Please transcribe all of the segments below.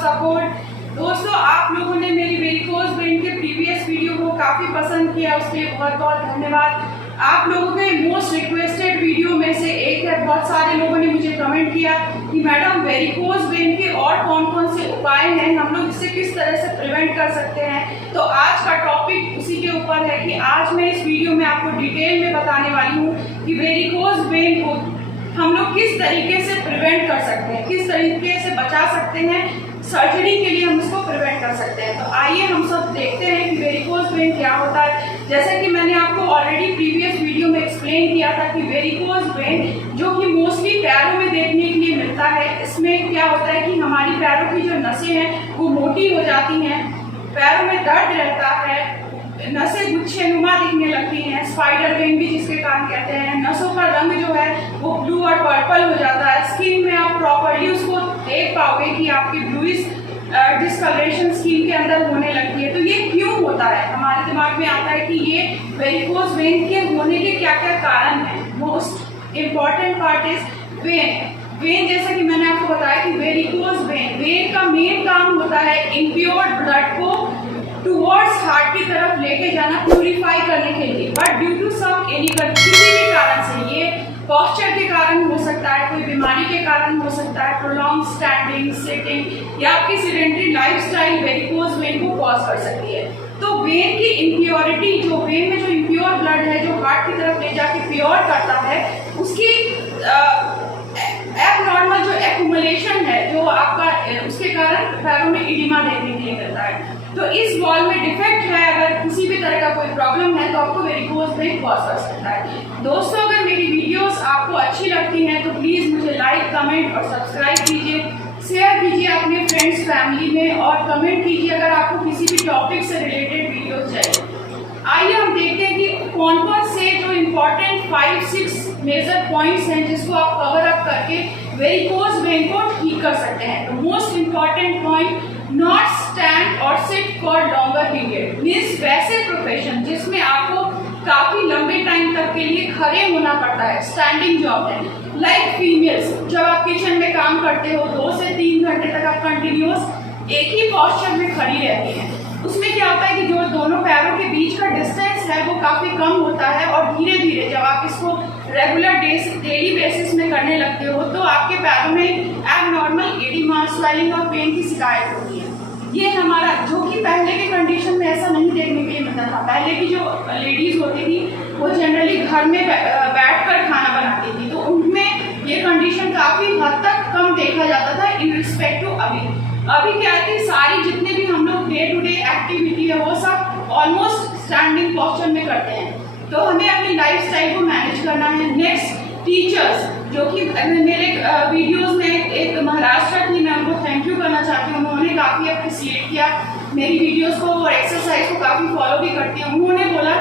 Support. दोस्तों, आप लोगों ने मेरी वेरिकोज वेन के प्रीवियस वीडियो को काफ़ी पसंद किया, उसके लिए बहुत बहुत धन्यवाद। आप लोगों के मोस्ट रिक्वेस्टेड वीडियो में से एक है। बहुत सारे लोगों ने मुझे कमेंट किया कि मैडम वेरिकोज वेन के और कौन कौन से उपाय हैं, हम लोग इससे किस तरह से प्रिवेंट कर सकते हैं। तो आज का टॉपिक उसी के ऊपर है कि आज मैं इस वीडियो में आपको डिटेल में बताने वाली हूँ कि वेरिकोज वेन को हम लोग किस तरीके से प्रिवेंट कर सकते हैं, किस तरीके से बचा सकते हैं, सर्जरी के लिए हम इसको प्रिवेंट कर सकते हैं। तो आइए हम सब देखते हैं कि वेरिकोज वेन क्या होता है। जैसे कि मैंने आपको ऑलरेडी प्रीवियस वीडियो में एक्सप्लेन किया था कि वेरिकोज वेन जो कि मोस्टली पैरों में देखने के लिए मिलता है, इसमें क्या होता है कि हमारी पैरों की जो नसें हैं वो मोटी हो जाती हैं, पैरों में दर्द रहता है, नसें गुच्छेनुमा दिखने लगती हैं, स्पाइडर वेन भी जिसके कारण कहते हैं, नसों का रंग जो है वो ब्लू और पर्पल हो जाता है, स्किन में आप प्रॉपर्ली उसको देख पाओगे कि आपकी ब्लूइश डिस्कलरेशन स्किन के अंदर होने लगती है। तो ये क्यों होता है, हमारे दिमाग में आता है कि ये वेरिकोज वेन के होने के क्या क्या कारण हैं। Most important part is when. जैसा कि मैंने आपको बताया कि वेरिकोज वेन का मेन काम होता है इम्प्योर ब्लड को टुवर्ड्स हार्ट की तरफ लेके जाना, प्यूरिफाई करने के लिए। बट ड्यू टू सम किसी भी कारण से, ये पॉस्चर के कारण हो सकता है, कोई बीमारी के कारण हो सकता है, प्रोलॉन्ग स्टैंडिंग, सिटिंग या आपकी सीडेंटरी लाइफस्टाइल वेरिकोज वेन को कॉज कर सकती है। तो वेन की इम्प्योरिटी, जो वेन में जो इम्प्योर ब्लड है जो हार्ट की तरफ ले जाके प्योर करता है, उसकी एबनॉर्मल जो एक्यूमुलेशन है जो आपका, उसके कारण पैरों में इडिमा देखने के लिए मिलता है। तो इस वॉल में डिफेक्ट है, अगर किसी भी तरह का कोई प्रॉब्लम है तो आपको वेरिकोज वेन कॉज कर सकता है। दोस्तों, अगर मेरी वीडियोस आपको अच्छी लगती हैं तो प्लीज़ मुझे लाइक, कमेंट और सब्सक्राइब कीजिए, शेयर कीजिए अपने फ्रेंड्स फैमिली में और कमेंट कीजिए अगर आपको किसी भी टॉपिक से रिलेटेड वीडियोस चाहिए। आइए हम देखते हैं कि कौन कौन से जो इम्पोर्टेंट 5-6 मेजर पॉइंट्स हैं जिसको आप कवर अप करके वेरिकोज वेन को ठीक कर सकते हैं। तो most important point, not stand और sit for longer period. Means वैसे प्रोफेशन जिसमें आपको काफी लंबे टाइम तक के लिए खड़े होना पड़ता है, स्टैंडिंग जॉब है, लाइक फीमेल्स, जब आप किचन में काम करते हो 2 से 3 घंटे तक आप कंटिन्यूस एक ही पॉस्चर में खड़ी रहती हैं, उसमें क्या होता है कि जो दोनों पैरों के बीच का डिस्टेंस है वो काफी कम होता है और धीरे धीरे जब आप इसको रेगुलर डेली बेसिस में करने लगते हो तो आपके पैरों में एबनॉर्मल एडिमा, स्वेलिंग और पेन की शिकायत होती है। ये हमारा, जो कि पहले के कंडीशन में ऐसा नहीं देखने के लिए मिलता था। पहले की जो लेडीज होती थी वो जनरली घर में बैठकर खाना बनाती थी, तो उनमें ये कंडीशन काफी हद तक कम देखा जाता था इन रिस्पेक्ट टू अभी क्या है कि सारी जितने भी हम लोग डे टू डे एक्टिविटी है वो सब ऑलमोस्ट स्टैंडिंग पोस्चर में करते हैं। तो हमें अपनी लाइफस्टाइल को मैनेज करना है। नेक्स्ट, टीचर्स, जो कि मेरे वीडियोस में एक महाराष्ट्र की, मैं उनको थैंक यू करना चाहती हूँ, उन्होंने काफ़ी अप्रिशिएट किया मेरी वीडियोस को और एक्सरसाइज को काफ़ी फॉलो भी करती हूँ। उन्होंने बोला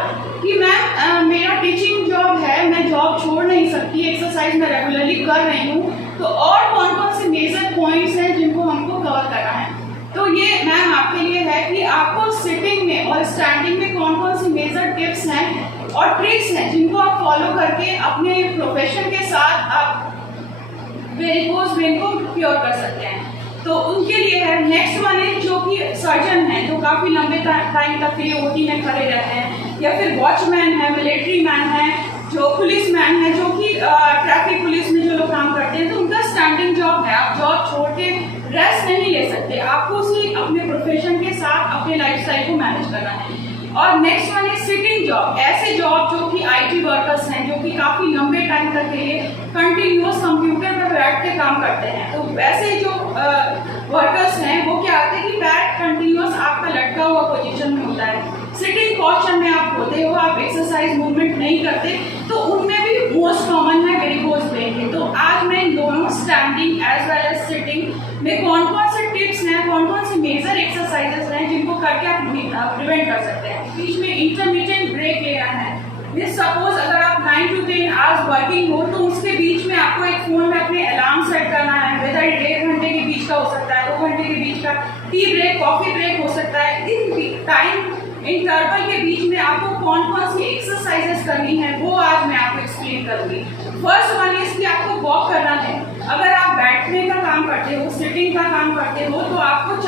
कि मैम मेरा टीचिंग जॉब है, मैं जॉब छोड़ नहीं सकती, एक्सरसाइज मैं रेगुलरली कर रही हूँ, तो और कौन कौन से मेजर पॉइंट्स हैं जिनको हमको कवर करना है। तो ये मैम आपके लिए है कि आपको सिटिंग में और स्टैंडिंग में कौन कौन सी मेजर टिप्स हैं और ट्रिक्स हैं जिनको आप फॉलो करके अपने प्रोफेशन के साथ आप वेरिकोज वेन को क्योर कर सकते हैं। तो उनके लिए है। नेक्स्ट वन है जो कि सर्जन है, जो काफ़ी लंबे टाइम तक के लिए ओटी में खड़े रहते हैं, या फिर वॉचमैन है, मिलिट्री मैन है, जो पुलिस मैन है, जो कि ट्रैफिक पुलिस में जो लोग काम करते हैं, तो उनका स्टैंडिंग जॉब है। आप जॉब छोड़ के रेस्ट नहीं ले सकते, आपको उसी अपने प्रोफेशन के साथ अपने लाइफस्टाइल को मैनेज करना है। और नेक्स्ट वन है सिटिंग जॉब। ऐसे जॉब जो कि आईटी वर्कर्स हैं, जो कि काफ़ी लंबे टाइम तक के लिए कंटिन्यूस कंप्यूटर पर बैठ के काम करते हैं, तो वैसे जो वर्कर्स हैं वो क्या होते हैं कि पैर कंटिन्यूस आपका लटका हुआ पोजीशन में होता है, सिटिंग पोस्चर में आप होते हो, आप एक्सरसाइज मूवमेंट नहीं करते, तो उनमें भी मोस्ट कॉमन है वेरिकोज वेन के। तो आज मैं इन दोनों standing as well as sitting में कौन कौन से टिप्स हैं, कौन कौन से मेजर एक्सरसाइजेस हैं जिनको करके आप प्रिवेंट कर सकते हैं। बीच में इंटरमीडिएट ब्रेक लेना है। सपोज अगर आप 9 to 10 आवर्स वर्किंग हो तो उसके बीच में आपको एक फोन में अपने अलार्म सेट करना है, वेदर 1.5 घंटे के बीच का हो सकता है, 2 घंटे के बीच का, टी ब्रेक, कॉफी ब्रेक हो सकता है। इन टाइम इंटरवल के बीच में आपको कौन कौन सी एक्सरसाइजेस करनी है वो आज मैं आपको एक्सप्लेन करूंगी। फर्स्ट वन इज कि आपको वॉक करना है। अगर आप बैठने का काम करते हो, सिटिंग का काम करते हो, तो आपको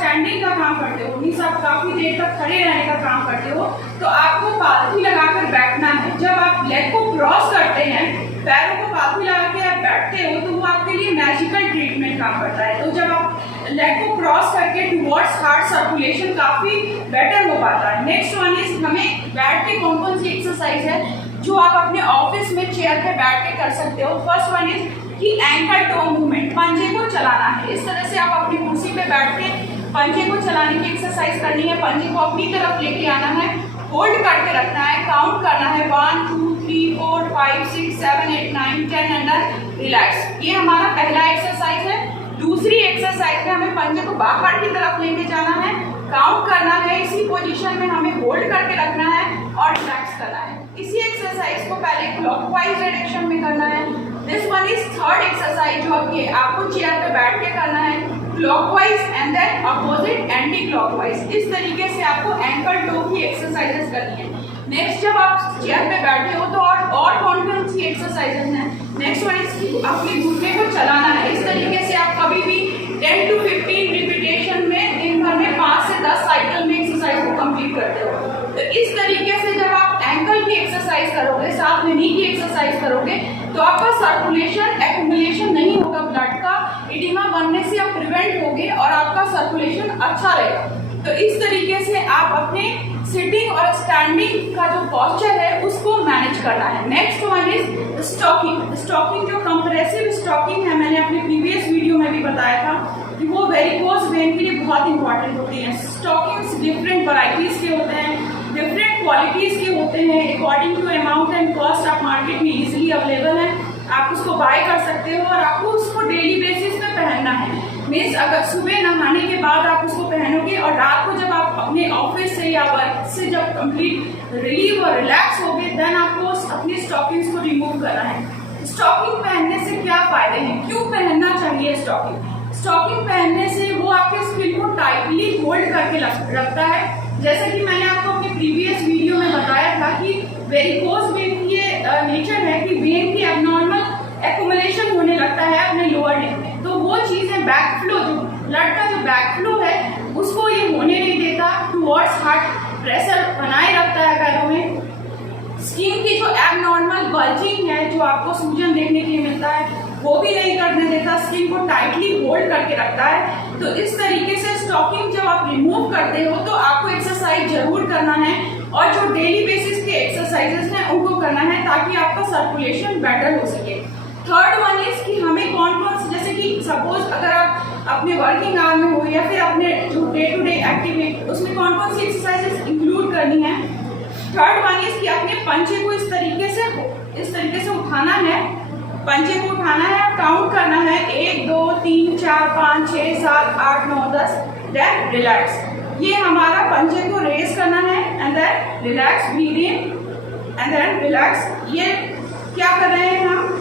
स्टैंडिंग का काम करते हो, मीन्स आप काफी देर तक खड़े रहने का काम करते हो, तो आपको पालथी लगाकर बैठना है। जब आप लेग को क्रॉस करते हैं, पैरों को पालथी लगा के आप बैठते हो, तो वो आपके लिए मैजिकल ट्रीटमेंट काम करता है। तो जब आप लेग को क्रॉस करके टुवर्ड्स हार्ट सर्कुलेशन काफी बेटर हो पाता है। नेक्स्ट वन इज, हमें बैठ के कौन कौन सी एक्सरसाइज है जो आप अपने ऑफिस में चेयर पे बैठ के कर सकते हो। फर्स्ट वन इज कि एंकल टो मूवमेंट, पंजे को चलाना है। इस तरह से आप अपनी कुर्सी पे बैठ के पंजे को चलाने की एक्सरसाइज करनी है। पंजे को अपनी तरफ लेके आना है, होल्ड करके रखना है, काउंट करना है 1 2 3 4 5 6 7 8 9 10 एंड देन रिलैक्स। ये हमारा पहला एक्सरसाइज है। दूसरी एक्सरसाइज में हमें पंजे को बाहर की तरफ लेके जाना है, काउंट करना है, इसी पोजीशन में हमें होल्ड करके रखना है और रिलैक्स करना है। इसी एक्सरसाइज को पहले क्लॉकवाइज डायरेक्शन में करना है। This one is third exercise जो आपको चेयर पे बैठ के करना है, clockwise and then opposite anticlockwise. इस तरीके से आपको एंकल टो की एक्सरसाइजेस करनी है। नेक्स्ट, जब आप चेयर पे बैठे हो तो और कौन कौन सी एक्सरसाइजेस हैं। नेक्स्ट वन इज अपने घुटने को चलाना है। इस तरीके से आप कभी भी 10 to 15 रिपीटेशन में दिन भर में 5 से 10 साइकिल में एक्सरसाइज को कंप्लीट करते हो। तो इस तरीके से जब आप एंकल की एक्सरसाइज करोगे, साथ में नी की एक्सरसाइज करोगे, तो आपका सर्कुलेशन एक्यूमुलेशन नहीं होगा ब्लड का, एडिमा बनने से आप प्रिवेंट होगे और आपका सर्कुलेशन अच्छा रहेगा। तो इस तरीके से आप अपने सिटिंग और स्टैंडिंग का जो पॉस्चर है उसको मैनेज करना है। Next one is stocking. Stocking जो कंप्रेसिव स्टॉकिंग है, मैंने अपने प्रीवियस वीडियो में भी बताया था कि वो वेरिकोज वेन के लिए बहुत इंपॉर्टेंट होती है। स्टॉकिंग्स डिफरेंट वैरायटीज के होते हैं, डिफरेंट क्वालिटीज के होते हैं। According to amount and cost आप मार्केट में इजीली अवेलेबल है, आप उसको बाय कर सकते हो और आपको उसको डेली बेसिस पे पहनना है। मीन्स अगर सुबह नहाने के बाद आप उसको पहनोगे और रात को जब आप अपने ऑफिस से या वर्क से जब कंप्लीट रिलीव और रिलैक्स होगे, देन आपको अपनी स्टॉकिंग्स को रिमूव करना है। स्टॉकिंग पहनने से क्या फायदे हैं, क्यों पहनना चाहिए स्टॉकिंग। स्टॉकिंग पहनने से वो आपके स्किन को टाइटली होल्ड करके रखता है। जैसा कि मैंने आपको अपने प्रीवियस वीडियो में बताया था कि वेरिकोज वेन की ये नेचर है कि वेन की एबनॉर्मल एक्यूमुलेशन होने लगता है अपने लोअर नेक में। तो वो चीजें बैक फ्लो, जो ब्लड का जो बैक फ्लो है उसको ये होने नहीं देता, टुवर्ड्स हार्ट प्रेशर बनाए रखता है पैरों में। स्किन की जो एबनॉर्मल बल्जिंग है, जो आपको सूजन देखने के लिए मिलता है, वो भी नहीं करने देता, स्किन को टाइटली होल्ड करके रखता है। तो इस तरीके से स्टॉकिंग जब आप रिमूव करते हो तो आपको एक्सरसाइज जरूर करना है और जो डेली बेसिस के एक्सरसाइजेस हैं उनको करना है ताकि आपका सर्कुलेशन बेटर हो सके। थर्ड वन इज कि हमें कौन कौन से, जैसे कि सपोज अगर आप अपने वर्किंग आवर में हो या फिर अपने जो डे टू डे एक्टिविटी, उसमें कौन कौन सी एक्सरसाइजेस इंक्लूड करनी है। थर्ड वन इज कि अपने पंजे को इस तरीके से उठाना है, पंजे को उठाना है, काउंट करना है 1 2 3 4 5 6 7 8 9 10, देन रिलैक्स। ये हमारा पंजे को रेज करना है and then relax, breathe in and then relax. ये क्या कर रहे हैं हम,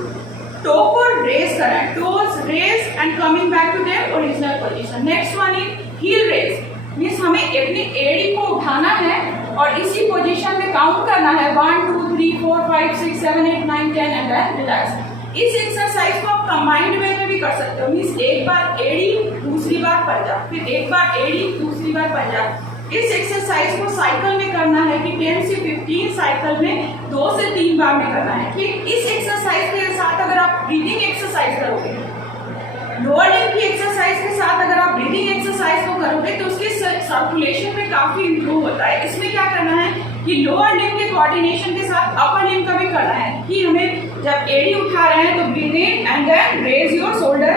टो को रेज कर रहे हैं, toes raise and coming back to their original position. Next one is heel raise, means हमें अपनी एड़ी को उठाना है और इसी पोजीशन में काउंट करना है 1 2 3 4 5 6 7 8 9 10 एंड देन रिलैक्स। इस एक्सरसाइज को आप कंबाइंड वे में भी कर सकते हो, मीन्स एक बार एड़ी दूसरी बार पंजा, फिर एक बार एड़ी दूसरी बार पंजा। इस एक्सरसाइज को साइकिल में करना है कि 10 से 15 साइकिल में 2 से 3 बार में करना है। ठीक, इस एक्सरसाइज के साथ अगर आप ब्रीदिंग एक्सरसाइज करोगे, लोअर लिम्ब की एक्सरसाइज के साथ अगर आप ब्रीदिंग एक्सरसाइज को करोगे तो उसके सर्कुलेशन में काफी इंप्रूव होता है। इसमें क्या करना है कि लोअर लिम्ब के कोऑर्डिनेशन के साथ अपर लिम्ब का भी करना है कि हमें जब एड़ी उठा रहे हैं तो breathe in and then raise your shoulder,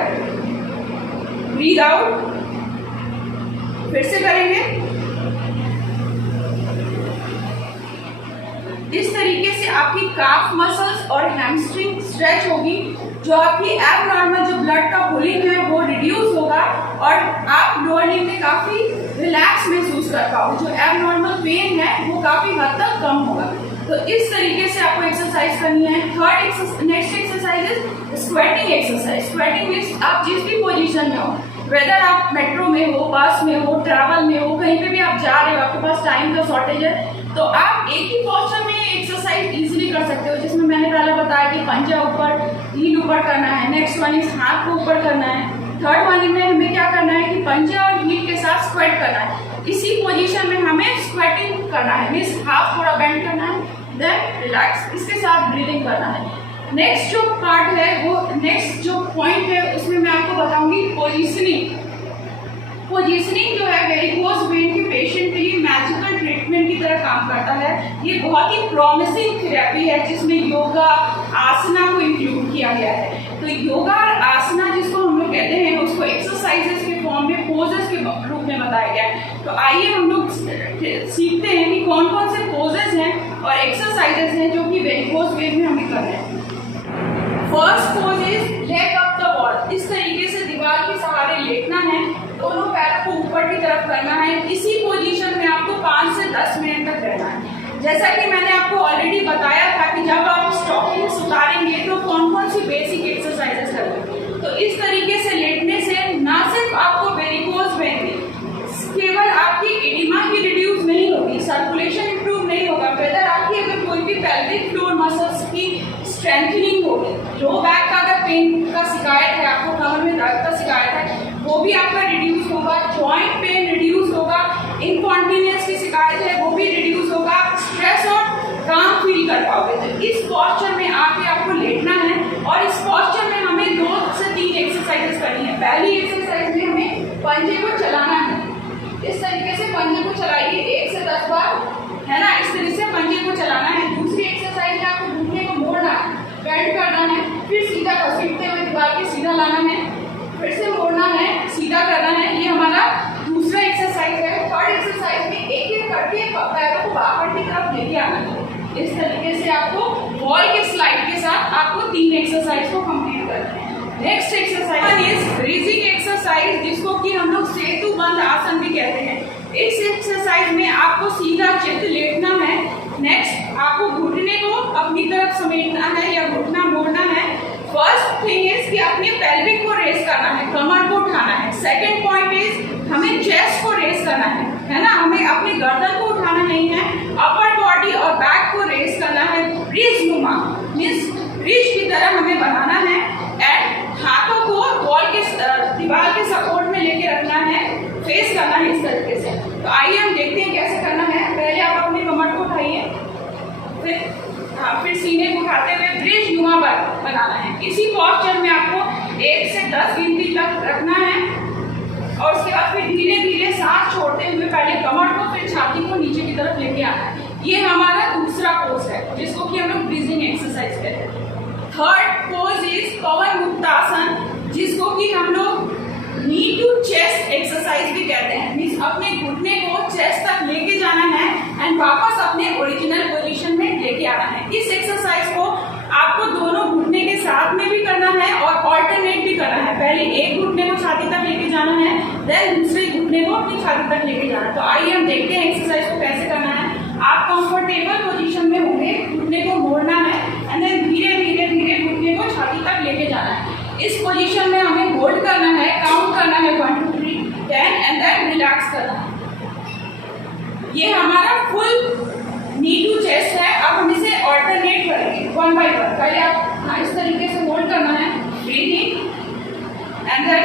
breathe out, फिर से करेंगे। इस तरीके से आपकी काफ मसल्स और हैमस्ट्रिंग स्ट्रेच होगी, जो आपकी एबनॉर्मल जो ब्लड का पुलिंग है वो रिड्यूस होगा और आप लोअर लिम्ब में काफी रिलैक्स महसूस कर पाओगे। जो एबनॉर्मल पेन है वो काफी हद तक कम होगा। तो इस तरीके से आपको एक्सरसाइज करनी है। Next exercise is squatting exercise. Squatting means आप जिस भी पोजीशन में हो, वेदर आप मेट्रो में हो, बस में हो, ट्रैवल में हो, कहीं पे भी आप जा रहे हो, आपके पास टाइम का शॉर्टेज है, तो आप एक ही पोस्चर में एक्सरसाइज इजीली कर सकते हो। जिसमें मैंने पहले बताया कि पंजा ऊपर, हील ऊपर करना है। नेक्स्ट वन इज हाथ को ऊपर करना है, थर्ड वाले में हमें क्या करना है कि पंजे और हील के साथ स्क्वेट करना है। इसी पोजीशन में हमें स्क्वेटिंग करना है, मीन्स हाफ थोड़ा बेंड करना है, देन रिलैक्स, इसके साथ ब्रीदिंग करना है। नेक्स्ट जो पार्ट है वो नेक्स्ट जो पॉइंट है उसमें मैं आपको बताऊंगी पोजीशनिंग। पोजीशनिंग जो है वेरिकोज वेन के पेशेंट के लिए मैजिकल ट्रीटमेंट की तरह काम करता है। ये बहुत ही प्रॉमिसिंग थेरेपी है जिसमें योगा आसना को इंक्लूड किया गया है। तो योगा और आसना जिसको हम लोग कहते हैं उसको एक्सरसाइजेस के फॉर्म में पोजेस के रूप में बताया गया है। तो आइए हम लोग सीखते हैं कि कौन कौन से पोजेस हैं और एक्सरसाइजेस हैं जो कि वेरिकोज वेन में हमें करना है। First pose is leg up the wall. इस तरीके से दीवार के सहारे लेटना है, दोनों पैरों को ऊपर की तरफ करना है। इसी पोजीशन में आपको 5 से 10 मिनट तक रहना है। जैसा कि मैंने आपको ऑलरेडी बताया था कि जब आप स्टॉकिंग्स उतारेंगे तो कौन कौन सी बेसिक एक्सरसाइजेस करेंगे। तो इस तरीके से लेटने से ना सिर्फ आपको वेरिकोज वेन में केवल आपकी एडिमा ही रिड्यूस नहीं होगी, सर्कुलेशन इंप्रूव नहीं होगा, वेदर आपकी अगर कोई भी पेल्विक फ्लोर मसल्स की स्ट्रेंथनिंग होगी, लो बैक का अगर पेन का शिकायत है, आपको कमर में दर्द का शिकायत है, वो भी आपका रिड्यूस होगा, जॉइंट पेन रिड्यूस होगा, इनकॉन्टिनेंस की शिकायत है वो भी रिड्यूस होगा, स्ट्रेस और काम फील कर पाओगे। तो इस पॉस्चर में आके आपको लेटना है और इस पॉस्चर में हमें 2 से 3 एक्सरसाइजेस करनी है। पहली एक्सरसाइज में हमें पंजे को चलाना है, इस तरीके से पंजे को चलाइए 1 से 10 बार, है ना, इस तरीके से पंजे को चलाना है। दूसरी एक्सरसाइज में आपको घुटने को मोड़ना है, बेंड करना है, फिर सीधा घसीटते हुए दीवार के सीधा लाना है, फिर से मोड़ना है, सीधा करना है। ये हमारा दूसरा एक्सरसाइज है। थर्ड एक्सरसाइज में एक एक करके पैरों को बाहर की तरफ लेके आना है। इस तरीके से आपको वॉल के स्लाइड के साथ आपको 3 एक्सरसाइज को कंप्लीट करना है। Next exercise is bridging exercise, जिसको कि हम लोग सेतु बंद आसन भी कहते हैं। इस एक्सरसाइज में आपको सीधा चित्त लेटना है। नेक्स्ट आपको घुटने को अपनी तरफ समेटना है या घुटना मोड़ना है। फर्स्ट थिंग इज कि अपने पेल्विक को रेस करना है, कमर को उठाना है। सेकंड पॉइंट इज हमें चेस्ट को रेस करना है ना, हमें अपनी गर्दन को उठाना नहीं है, अपर बॉडी और बैक को रेस करना है। ब्रिज नुमा मीन्स ब्रिज की तरह हमें बनाना है एंड हाथों को वॉल के दीवार के सपोर्ट में लेके रखना है, फेस करना है इस तरीके से। तो आइए हम देखते हैं कैसे करना है। पहले आप अपने कमर को उठाइए, फिर सीने को उठाते हुए ब्रिज नुमा बनाना है। इसी पॉस्चर में आपको 1 से 10 गिनती तक रखना है और उसके बाद फिर धीरे धीरे सांस छोड़ते हुए पहले कमर को फिर छाती को नीचे की तरफ लेके आना है। ये हमारा दूसरा पोज है जिसको कि हम लोग ब्रीजिंग एक्सरसाइज कहते हैं। थर्ड पोज इज पवन मुक्तासन, जिसको कि हम लोग नी टू चेस्ट एक्सरसाइज भी कहते हैं। मीन्स अपने घुटने को चेस्ट तक लेके जाना है एंड वापस अपने ओरिजिनल पोजीशन में लेके आना है। इस एक्सरसाइज को आपको दोनों घुटने के साथ में भी करना है और ऑल्टरनेट भी करना है। पहले एक घुटने को छाती तक लेके जाना है, देन दूसरे घुटने को अपनी छाती तक लेके जाना है। तो आइए हम देखते हैं एक्सरसाइज को कैसे करना है। आप कंफर्टेबल पोजीशन में होंगे, घुटने को मोड़ना है एंड देन धीरे धीरे धीरे घुटने को छाती तक लेके जाना है। इस पोजीशन में हमें होल्ड करना है, काउंट करना है 1 2 3 10 एंड देन रिलैक्स करना है। ये हमारा फुल नी टू चेस्ट है। अब हम इसे ऑल्टरनेट करेंगे 1 बाय 1। पहले आप इस तरीके से होल्ड करना है, breathe in and then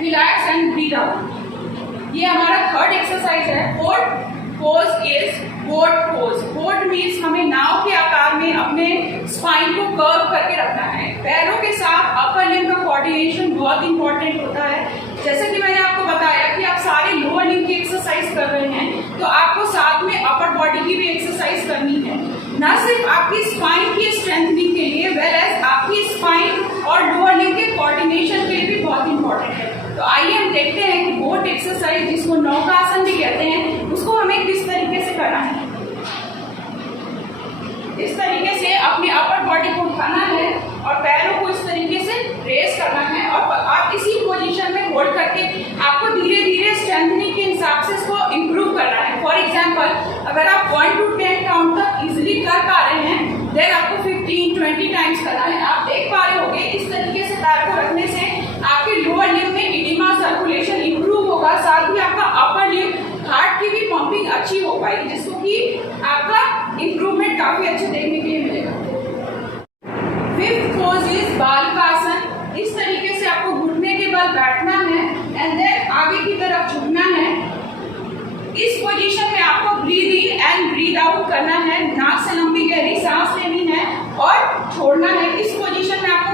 relax and breathe out. ये हमारा थर्ड एक्सरसाइज है। Fourth pose is boat pose. Boat means हमें नाव के आकार में अपने स्पाइन को कर्व करके रखना है। पैरों के साथ अपर लिम्ब का कोऑर्डिनेशन बहुत इंपॉर्टेंट होता है। जैसे कि मैंने आपको बताया कि आप सारे लोअर लिम्ब की एक्सरसाइज कर रहे हैं तो आपको साथ में अपर बॉडी की भी एक्सरसाइज करनी है, न सिर्फ आपकी स्पाइन की स्ट्रेंथनिंग के लिए वेल एज आपकी स्पाइन और लोअर लिम्ब के कोऑर्डिनेशन के लिए भी बहुत इंपॉर्टेंट है। तो आइए हम देखते हैं कि बोट एक्सरसाइज, जिसको नौकासन भी कहते हैं, उसको हमें किस तरीके से करना है। इस तरीके से अपनी अपर बॉडी को उठाना है और पैरों को इस तरीके से रेस करना है और आप इसी पोजीशन में होल्ड करके आपको धीरे धीरे स्ट्रेंथनिंग के हिसाब से इसको इंप्रूव करना है। फॉर एग्जांपल, अगर आप 1 to 10 काउंट तक इजिली कर पा रहे हैं देन आपको 15-20 टाइम्स करना है। आप छोड़ना है। इस पोजीशन में आपको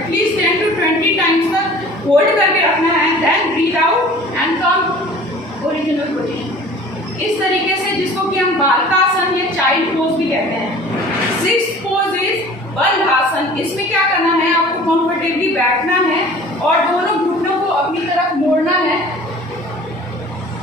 एटलीस्ट 10 to 20 टाइम्स तक होल्ड करके रखना है, then breathe out and come original position. इस तरीके से, जिसको कि हम बालकासन या चाइल्ड पोज भी कहते हैं। Sixth pose is Bandhasana. इसमें क्या करना है, आपको कंफर्टेबली बैठना है और दोनों घुटनों को अपनी तरफ मोड़ना है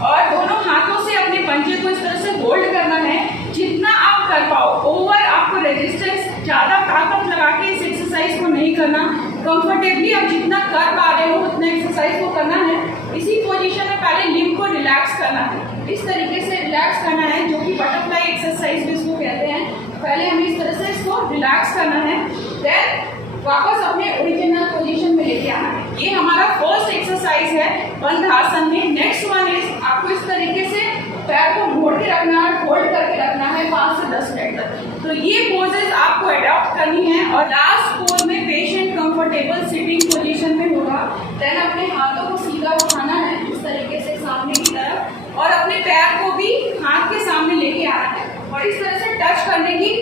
और दोनों हाथों से अपने पंजे को इस तरह से होल्ड करना है जितना आप कर पाओ। ओवर आपको रेजिस्टेंस, ज्यादा ताकत लगा के इस एक्सरसाइज को नहीं करना। कंफर्टेबली आप जितना कर पा रहे हो उतना एक्सरसाइज को करना है। इसी पोजीशन में पहले लिम्ब को रिलैक्स करना है, इस तरीके से रिलैक्स करना है, जो कि बटरफ्लाई एक्सरसाइज भी इसको कहते हैं। पहले हमें इस तरह से इसको रिलैक्स करना है, देन वापस अपने ओरिजिनल पोजीशन में लेके आना है। ये हमारा फर्स्ट एक्सरसाइज है बंधासन में। नेक्स्ट वन इज आपको इस तरीके से पैर को मोड़ के रखना है, होल्ड करके रखना है 5 से 10 मिनट तक। तो ये पोजेस आपको अडॉप्ट करनी है। और लास्ट पोज में पेशेंट कंफर्टेबल सिटिंग पोजीशन में होगा। देन अपने हाथों को सीधा उठाना है इस तरीके से सामने की तरफ और अपने पैर को भी हाथ के सामने लेके आना है और इस तरह से टच करने की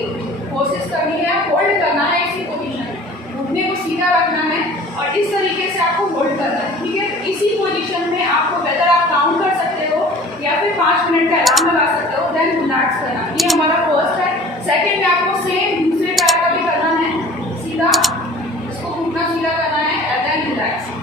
कोशिश करनी है, होल्ड करना है इसी पोजीशन में। घुटने को सीधा रखना है और इस तरीके से आपको होल्ड करना है, ठीक है। इसी पोजीशन में आपको वेदर आप काउंट कर सकते हो या फिर 5 मिनट का अलार्म लगा सकते हो, देन रिलैक्स करना। ये हमारा फर्स्ट है। सेकंड में आपको सेम दूसरे पैर का भी करना है, सीधा इसको घुटना सीधा करना है एंड देन रिलैक्स।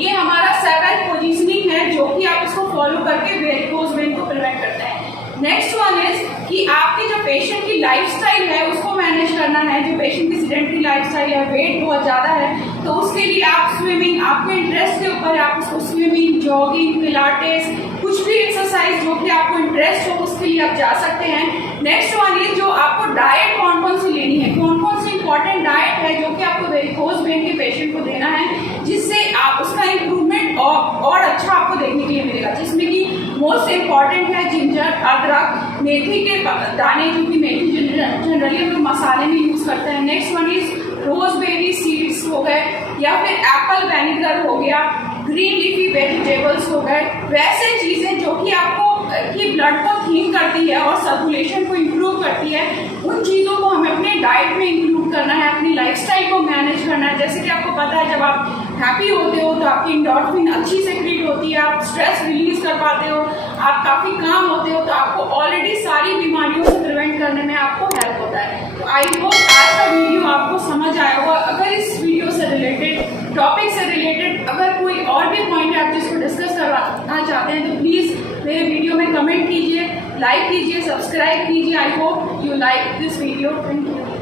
ये हमारा 7th पोजीशनिंग है, जो कि आप इसको फॉलो करके वेरिकोज वेन को प्रिवेंट करते हैं। नेक्स्ट वन इज कि आपकी जो पेशेंट की लाइफस्टाइल है उसको मैनेज करना है। जो पेशेंट की सीडेंटरी लाइफस्टाइल है, वेट बहुत ज़्यादा है, तो उसके लिए आप स्विमिंग, आपके इंटरेस्ट के ऊपर है, आप उसको स्विमिंग, जॉगिंग, पिलाटेस, कुछ भी एक्सरसाइज जो कि आपको इंटरेस्ट हो उसके लिए आप जा सकते हैं। नेक्स्ट वन इज जो आपको डाइट कौन कौन सी लेनी है, कौन कौन सी इंपॉर्टेंट डाइट है जो कि आपको वेरिकोज वेन के पेशेंट को देना है, जिससे आप उसका इम्प्रूवमेंट और अच्छा आपको देखने के लिए मिलेगा। जिसमें कि मोस्ट इम्पॉर्टेंट है जिंजर, अदरक, मेथी के दाने, जो कि मेथी जनरली हम लोग मसाले में यूज करते हैं। नेक्स्ट वन इज रोजबेरी सीड्स हो गए या फिर एप्पल वेनिगर हो गया, ग्रीन लीफी वेजिटेबल्स हो गए। वैसे चीजें जो कि आपको की ब्लड को ठीक करती है और सर्कुलेशन को इम्प्रूव करती है, उन चीज़ों को हमें अपने डाइट में इंक्लूड करना है, अपनी लाइफस्टाइल को मैनेज करना है। जैसे कि आपको पता है, जब आप हैप्पी होते हो तो आपकी एंडोर्फिन अच्छी सेक्रेट होती है, आप स्ट्रेस रिलीज कर पाते हो, आप काफ़ी काम होते हो, तो आपको ऑलरेडी सारी बीमारियों से प्रिवेंट करने में आपको हेल्प होता है। तो आई होप आज का वीडियो आपको समझ आया होगा। अगर इस वीडियो से रिलेटेड, टॉपिक से रिलेटेड अगर कोई और भी पॉइंट है आप जिसको डिस्कस करना चाहते हैं, तो प्लीज़ मेरे वीडियो में कमेंट कीजिए, लाइक कीजिए, सब्सक्राइब कीजिए। I hope you like this video. Thank you.